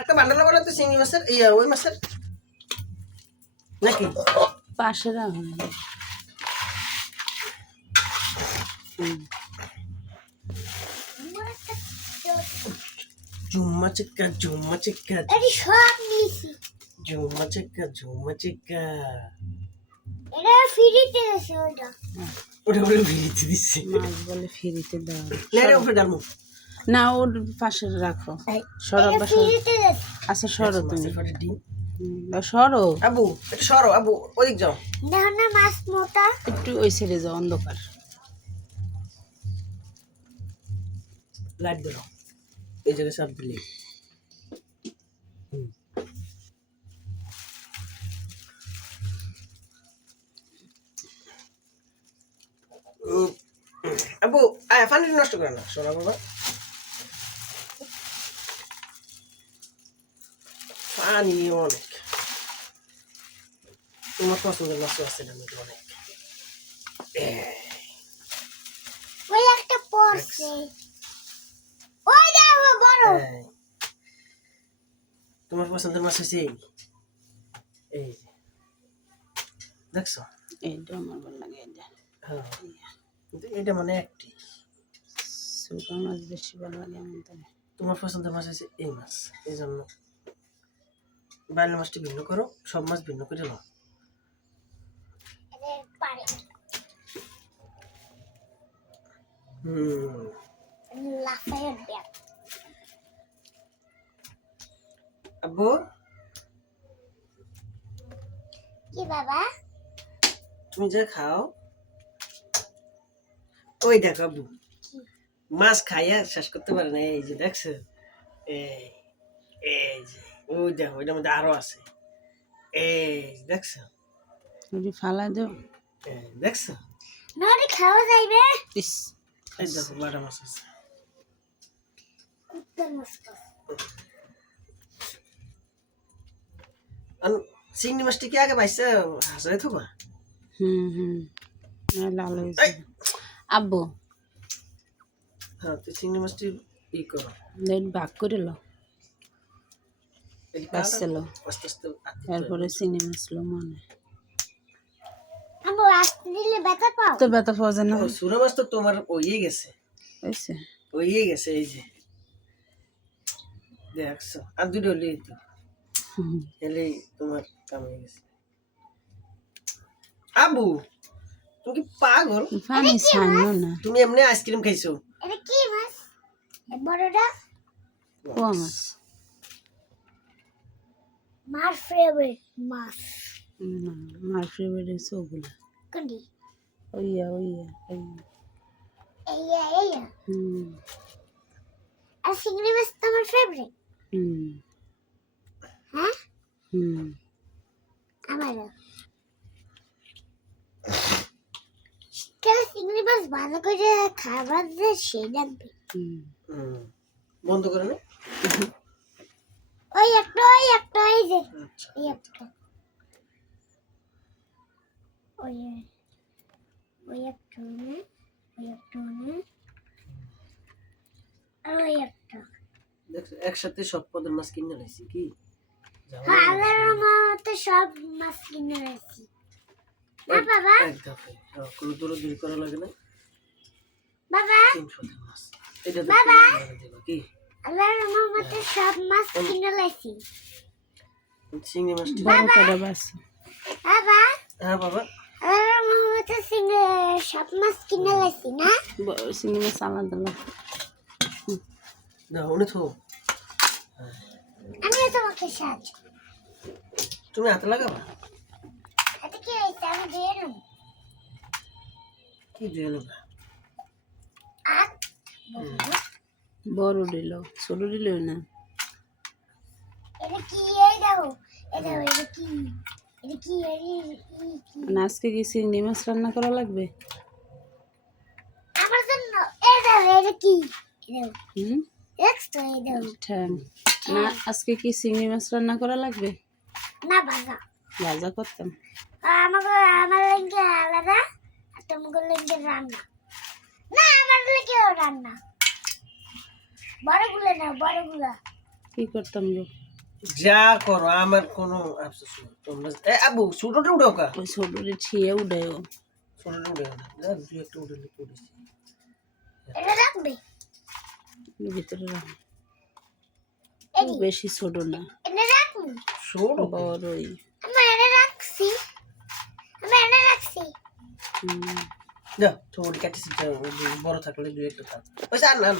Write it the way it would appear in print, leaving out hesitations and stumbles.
একটা বান্ডাল বলো তো চিংড়ি মাছের ওই মাছের নাকি পাশে রাখুন। ঝুম্মা চিক্কা ঝুম্মা চিক্কা এটি সব নিয়েছি। ঝুম্মা চিক্কা ঝুম্মা চিক্কা এটা ফ্রিতে আছে ওটা। ওটা বলে ভিড়িতে দিচ্ছে মাছ বলে ফ্রিতে দাও লেরে উপরে ডালমু না, ওর পাশে রাখো। সরো এটা বা ফ্রিতে আছে। আচ্ছা সরো তুমি, মাছের ফাটে ডিম সরো আবু এটা সরো আবু ওদিক যাও দেখো না মাছ মোটা। একটু ওই সাইডে যাও, অন্ধকার। লাইট দিল এই জায়গায় সব দিলি আবু পানি নষ্ট করে না সোনা বাবা পানি অনেক তোমার পছন্দের মাছ আছে না অনেক ওই একটা পড়ছে। ওই দেখো বড়। তোমার পছন্দের মাছ হচ্ছে এই যে দেখছো এইটা আমার ভালো লাগে। এটা হ্যাঁ কিন্তু এটা মানে একটি ছোট মাছ বেশি ভালো লাগে আমার তাহলে। তোমার পছন্দের মাছ হচ্ছে এই মাছ এই জন্য বাইরের মাছটি ভিন্ন করো সব মাছ ভিন্ন করে নাও এদের পারে লাফায় উঠবে। আব্বু কি বাবা? তুমি যা খাও ওই দেখো আব্বু মাছ খাইয়া শেষ করতে পারে না এই যে দেখছো এই এই যে ওই দেখো ওইটার মধ্যে আরো আছে এই দেখছো ওটি ফালা দাও। দেখছো নড়ে খাওয়া যাইবে। ইস, এই দেখো বাটা মাছ আছে উত্তর মস্ত। চিংড়ি মাছটি কি আগে পাইছে হাসরে থুবা লাল হয়েছে। আব্বু হ্যাঁ তুই চিংড়ি মাছটি করো লেট ভাগ করে লো, বাচ্চা লো, আস্তে আস্তে তারপরে চিংড়ি মাছ লো মনে। আমরা আসতে দিলে ব্যথা পাও। তো ব্যথা পাওয়া যায় না, সুরা মাছ তো তোমার ওইয়ে গেছে হয়েছে। ওইয়ে গেছে এই যে দেখছো আর দুটো হলেই তো এলেই তোমার কাম হয়ে গেছে আবু তুমি কি পাগল পানি ছাড়লো না। তুমি এমনি আইসক্রিম খাইছো এটা কি মাছ? এ বড়টা পোয়া মাছ। মার ফেভারিট মাছ। মার ফেভারিট হচ্ছে ওগুলো। কোনটি? ওইয়া এইয়া। আর চিংড়ি মাছ তো আমার ফেভারিট। হ্যাঁ আমারও। কেন চিংড়ি মাছ ভালো করে খাবার যে সে ডাকবে। বন্ধ করে নে ওই একটা এই যে আচ্ছা এই একটা ওই একটা আর ওই একটা। দেখছো একসাথে সব পদের মাছ কিনে লাইছি কি হ্যাঁ আমার মতো সব মাছ কিনে রাখছি না বাবা। এক দফে কোনো দূরদূরি করা লাগে না বাবা 300 মাছ এটা বাবা দেবা কি আমার মতো সব মাছ কিনে রাখছি চিংড়ি মাছটি বড় করে বাস। বাবা। হ্যাঁ বাবা আমার মতো সব মাছ কিনে রাখছি না। চিংড়ি মাছ আলাদা লাগে। না উনি তো আমিও তোমাকে সাহায্য। তুমি হাতে লাগাবা এটা কি হয়েছে? আমি দিয়ে নেব। কি দিয়ে নেবা আর বড় দিল ছোট দিল না। এটা কি? এই দেখো এটা কি? আজকে কি চিংড়ি মাছ রান্না করা লাগবে? আমার জন্য এটা কি? ঠ্যাং না, আজকে কি চিংড়ি মাছ রান্না করা লাগবে? না ভাজা ভাজা করতাম। আমার লেগে আলাদা আর তোমার লেগে রান্না। না আমার লেগেও রান্না। বড়গুলো না বড়গুলা কি করতাম গো? যা করো আমার কোনো আফসোস নেই তোমরা আবু ছোটটা উঠাও কা ওই ছোটরে ঠিয়ে উঠায়ও ছোটটা উঠাও না যা দুই একটা উঠালে উঠেছি এটা রাখবে ভিতরে রাখ এডি বেশি ছোট না এটা রাখুন ছোট বড়ই আমি এটা রাখছি আমি এটা রাখছি হুম যা ছোট কাটিছি বড় থাকলে দুই একটা থাক ওই আর না